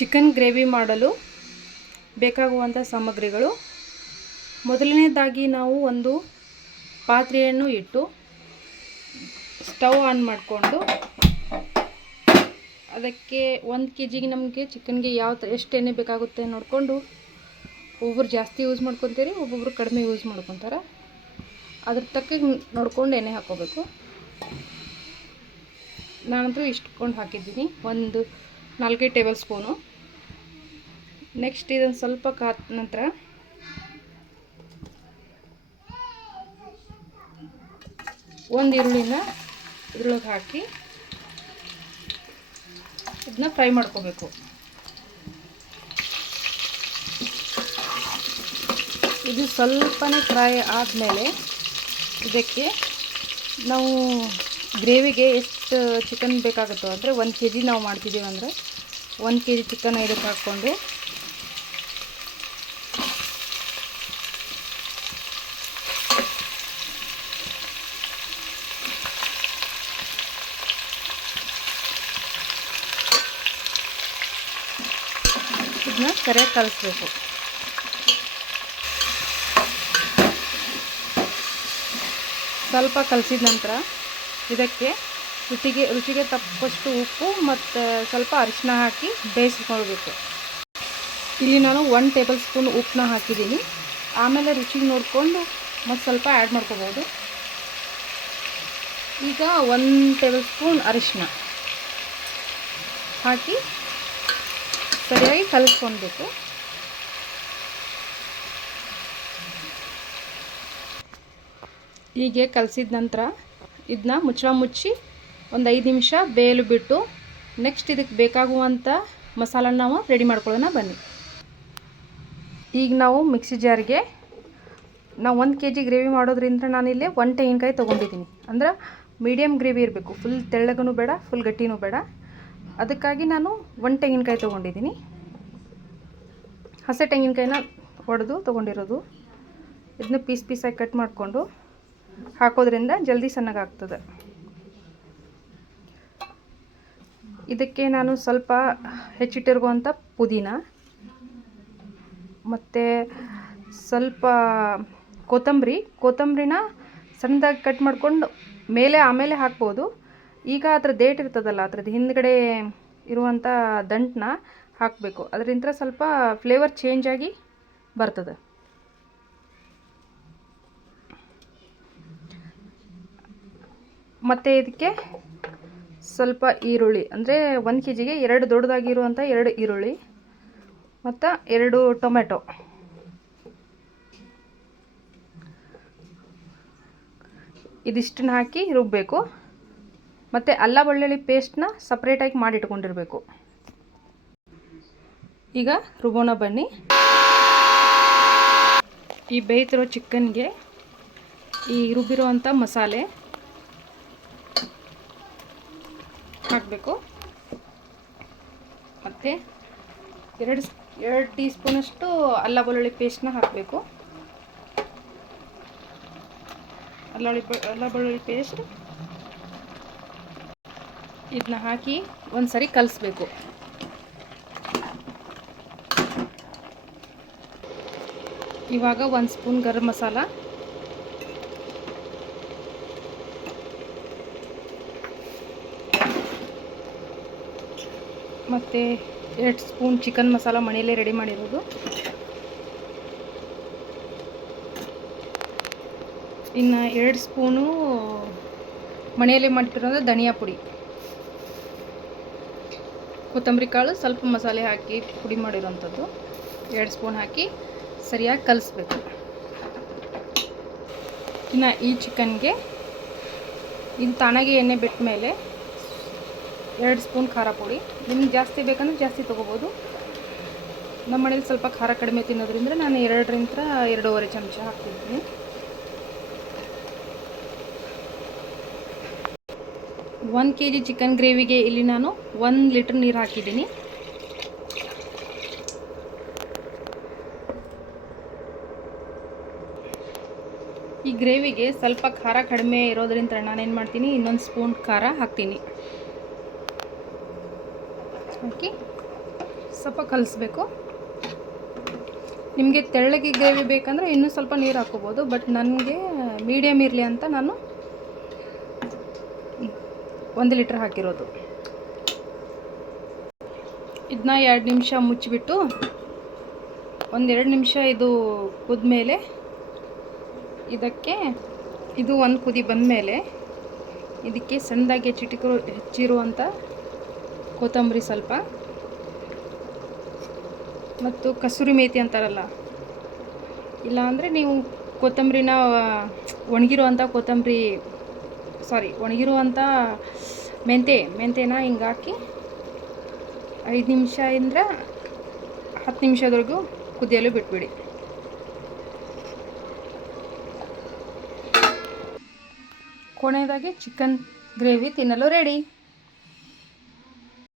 Chicken gravy ಮಾಡಲು ಬೇಕಾಗುವಂಥ ಸಾಮಗ್ರಿಗಳು. ಮೊದಲನೇದಾಗಿ ನಾವು ಒಂದು ಪಾತ್ರೆಯನ್ನು ಇಟ್ಟು ಸ್ಟವ್ ಆನ್ ಮಾಡಿಕೊಂಡು ಅದಕ್ಕೆ 1 kg ನಮಗೆ ಚಿಕನ್ಗೆ ಎಷ್ಟು ಎಣ್ಣೆ ಬೇಕಾಗುತ್ತೆ ನೋಡಿಕೊಂಡು, ಒಬ್ಬರು ಜಾಸ್ತಿ ಯೂಸ್ ಮಾಡ್ಕೊತೀರಿ, ಒಬ್ಬೊಬ್ರು ಕಡಿಮೆ ಯೂಸ್ ಮಾಡ್ಕೊತಾರೆ. ಅದ್ರ ತಕ್ಕ ನೋಡ್ಕೊಂಡು ಎಣ್ಣೆ ಹಾಕ್ಕೋಬೇಕು. ನಾನಂತೂ ಇಷ್ಟುಕೊಂಡು ಹಾಕಿದ್ದೀನಿ, ಒಂದು 4 ಟೇಬಲ್ ಸ್ಪೂನು. ನೆಕ್ಸ್ಟ್ ಇದನ್ನು ಸ್ವಲ್ಪ ಕಾದ ನಂತರ ಒಂದು ಈರುಳ್ಳಿನ ಇದ್ರೊಳಗೆ ಹಾಕಿ ಇದನ್ನ ಫ್ರೈ ಮಾಡ್ಕೋಬೇಕು. ಇದು ಸ್ವಲ್ಪನೇ ಫ್ರೈ ಆದಮೇಲೆ ಇದಕ್ಕೆ ನಾವು ಗ್ರೇವಿಗೆ ಎಷ್ಟು ಚಿಕನ್ ಬೇಕಾಗುತ್ತೋ ಅಂದರೆ 1 kg ನಾವು ಮಾಡ್ತಿದ್ದೀವಿ ಅಂದರೆ 1 kg ಚಿಕನ್ ಇದಕ್ಕೆ ಹಾಕ್ಕೊಂಡು ಇದನ್ನ ಸರಿಯಾಗಿ ಕಲಿಸ್ಬೇಕು. ಸ್ವಲ್ಪ ಕಲಸಿದ ನಂತರ ಇದಕ್ಕೆ ರುಚಿಗೆ ತಕ್ಕಷ್ಟು ಉಪ್ಪು ಮತ್ತು ಸ್ವಲ್ಪ ಅರಿಶಿನ ಹಾಕಿ ಬೇಯಿಸ್ಕೊಳ್ಬೇಕು. ಇಲ್ಲಿ ನಾನು 1 ಟೇಬಲ್ ಸ್ಪೂನ್ ಉಪ್ಪನ್ನ ಹಾಕಿದ್ದೀನಿ. ಆಮೇಲೆ ರುಚಿಗೆ ನೋಡಿಕೊಂಡು ಮತ್ತು ಸ್ವಲ್ಪ ಆ್ಯಡ್ ಮಾಡ್ಕೋಬೋದು. ಈಗ 1 ಟೇಬಲ್ ಸ್ಪೂನ್ ಅರಿಶಿನ ಹಾಕಿ ಸರಿಯಾಗಿ ಕಲಿಸ್ಕೊಳ್ಬೇಕು. ಹೀಗೆ ಕಲಸಿದ ನಂತರ ಇದನ್ನ ಮುಚ್ಚಿ ಒಂದು 5 ನಿಮಿಷ ಬೇಯಲು ಬಿಟ್ಟು ನೆಕ್ಸ್ಟ್ ಇದಕ್ಕೆ ಬೇಕಾಗುವಂಥ ಮಸಾಲನ ನಾವು ರೆಡಿ ಮಾಡ್ಕೊಳ್ಳೋಣ ಬನ್ನಿ. ಈಗ ನಾವು ಮಿಕ್ಸಿ ಜಾರಿಗೆ ನಾವು 1 kg ಗ್ರೇವಿ ಮಾಡೋದ್ರಿಂದ ನಾನಿಲ್ಲಿ 1 ತೆಂಗಿನಕಾಯಿ ತೊಗೊಂಡಿದ್ದೀನಿ. ಅಂದ್ರೆ ಮೀಡಿಯಮ್ ಗ್ರೇವಿ ಇರಬೇಕು, ಫುಲ್ ತೆಳ್ಳಗೂ ಬೇಡ, ಫುಲ್ ಗಟ್ಟಿನೂ ಬೇಡ. ಅದಕ್ಕಾಗಿ ನಾನು 1 ತೆಂಗಿನಕಾಯಿ ತೊಗೊಂಡಿದ್ದೀನಿ. ಹಸಿ ತೆಂಗಿನಕಾಯಿನ ಒಡೆದು ತೊಗೊಂಡಿರೋದು. ಇದನ್ನ ಪೀಸಾಗಿ ಕಟ್ ಮಾಡಿಕೊಂಡು ಹಾಕೋದ್ರಿಂದ ಜಲ್ದಿ ಸಣ್ಣಗಾಗ್ತದೆ. ಇದಕ್ಕೆ ನಾನು ಸ್ವಲ್ಪ ಹೆಚ್ಚಿಟ್ಟಿರುವಂಥ ಪುದೀನ ಮತ್ತು ಸ್ವಲ್ಪ ಕೊತ್ತಂಬರಿನ ಸಣ್ಣದಾಗಿ ಕಟ್ ಮಾಡ್ಕೊಂಡು ಆಮೇಲೆ ಹಾಕ್ಬೋದು. ಈಗ ಅದ್ರ ಡೇಟ್ ಇರ್ತದಲ್ಲ, ಅದ್ರದ್ದು ಹಿಂದ್ಗಡೆ ಇರುವಂಥ ದಂಟನ್ನ ಹಾಕಬೇಕು. ಅದರಿಂದ ಸ್ವಲ್ಪ ಫ್ಲೇವರ್ ಚೇಂಜ್ ಆಗಿ ಬರ್ತದೆ. ಮತ್ತು ಇದಕ್ಕೆ ಸ್ವಲ್ಪ ಈರುಳ್ಳಿ, ಅಂದರೆ 1 kgಗೆ 2 ದೊಡ್ಡದಾಗಿರುವಂಥ 2 ಈರುಳ್ಳಿ ಮತ್ತು 2 ಟೊಮೆಟೊ, ಇದಿಷ್ಟನ್ನು ಹಾಕಿ ರುಬ್ಬಬೇಕು. ಮತ್ತು ಅಲ್ಲ ಬೆಳ್ಳುಳ್ಳಿ ಪೇಸ್ಟ್ನ ಸಪ್ರೇಟಾಗಿ ಮಾಡಿಟ್ಕೊಂಡಿರಬೇಕು. ಈಗ ರುಬ್ಬೋಣ ಬನ್ನಿ. ಈ ಬೇಯ್ತಿರೋ ಚಿಕನ್ಗೆ ಈ ರುಬ್ಬಿರುವಂಥ ಮಸಾಲೆ ಹಾಕಬೇಕು. ಮತ್ತು 2 ಟೀ ಸ್ಪೂನಷ್ಟು ಅಲ್ಲ ಬೆಳ್ಳುಳ್ಳಿ ಪೇಸ್ಟ್ನ ಹಾಕಬೇಕು. ಅಲ್ಲ ಬೆಳ್ಳುಳ್ಳಿ ಪೇಸ್ಟ್ ಇದನ್ನ ಹಾಕಿ ಒಂದು ಸರಿ ಕಲಿಸ್ಬೇಕು. ಇವಾಗ 1 ಸ್ಪೂನ್ ಗರಂ ಮಸಾಲ, ಮತ್ತು 2 ಸ್ಪೂನ್ ಚಿಕನ್ ಮಸಾಲ ಮನೆಯಲ್ಲೇ ರೆಡಿ ಮಾಡಿರೋದು, ಇನ್ನು 2 ಸ್ಪೂನು ಮನೆಯಲ್ಲೇ ಮಾಡಿಟ್ಟಿರೋದು ಧನಿಯಾ ಪುಡಿ, ಕೊತ್ತಂಬರಿ ಕಾಳು ಸ್ವಲ್ಪ ಮಸಾಲೆ ಹಾಕಿ ಪುಡಿ ಮಾಡಿರೋಂಥದ್ದು 2 ಸ್ಪೂನ್ ಹಾಕಿ ಸರಿಯಾಗಿ ಕಲಿಸ್ಬೇಕು. ಇನ್ನು ಈ ಚಿಕನ್ಗೆ ಇದು ತಾನಾಗೆ ಎಣ್ಣೆ ಬಿಟ್ಟ ಮೇಲೆ 2 ಸ್ಪೂನ್ ಖಾರ ಪುಡಿ, ನಿಮ್ಗೆ ಜಾಸ್ತಿ ಬೇಕಂದ್ರೆ ಜಾಸ್ತಿ ತೊಗೋಬೋದು. ನಮ್ಮ ಮನೇಲಿ ಸ್ವಲ್ಪ ಖಾರ ಕಡಿಮೆ ತಿನ್ನೋದ್ರಿಂದ ನಾನು 2ರಿಂದ 2.5 ಚಮಚ ಹಾಕ್ತಿದ್ದೀನಿ. 1 kg ಚಿಕನ್ ಗ್ರೇವಿಗೆ ಇಲ್ಲಿ ನಾನು 1 ಲೀಟ್ರ್ ನೀರು ಹಾಕಿದ್ದೀನಿ. ಈ ಗ್ರೇವಿಗೆ ಸ್ವಲ್ಪ ಖಾರ ಕಡಿಮೆ ಇರೋದ್ರಿಂದ ನಾನೇನು ಮಾಡ್ತೀನಿ, ಇನ್ನೊಂದು ಸ್ಪೂನ್ ಖಾರ ಹಾಕ್ತೀನಿ. ಹಾಕಿ ಸ್ವಲ್ಪ ಕಲಿಸ್ಬೇಕು. ನಿಮಗೆ ತೆಳ್ಳಗೆ ಗ್ರೇವಿ ಬೇಕಂದರೆ ಇನ್ನೂ ಸ್ವಲ್ಪ ನೀರು ಹಾಕ್ಕೋಬೋದು, ಬಟ್ ನನಗೆ ಮೀಡಿಯಮ್ ಇರಲಿ ಅಂತ ನಾನು 1 ಲೀಟ್ರ್ ಹಾಕಿರೋದು. ಇದನ್ನ 2 ನಿಮಿಷ ಮುಚ್ಚಿಬಿಟ್ಟು 1-2 ನಿಮಿಷ ಇದು ಕುದ್ಮೇಲೆ ಇದಕ್ಕೆ ಇದು ಒಂದು ಕುದಿ ಬಂದಮೇಲೆ ಇದಕ್ಕೆ ಸಣ್ಣದಾಗಿ ಹೆಚ್ಚಿರುವಂಥ ಕೊತ್ತಂಬರಿ ಸ್ವಲ್ಪ ಮತ್ತು ಕಸೂರಿ ಮೇಥಿ ಅಂತಾರಲ್ಲ, ಇಲ್ಲಾಂದರೆ ನೀವು ಕೊತ್ತಂಬರಿನ ಒಣಗಿರುವಂಥ ಮೆಂತೆನ ಹಿಂಗೆ ಹಾಕಿ 5 ನಿಮಿಷದಿಂದ 10 ನಿಮಿಷದವರೆಗೂ ಕುದಿಯಲು ಬಿಟ್ಬಿಡಿ. ಕೊನೆಯದಾಗಿ ಚಿಕನ್ ಗ್ರೇವಿ ತಿನ್ನಲು ರೆಡಿ.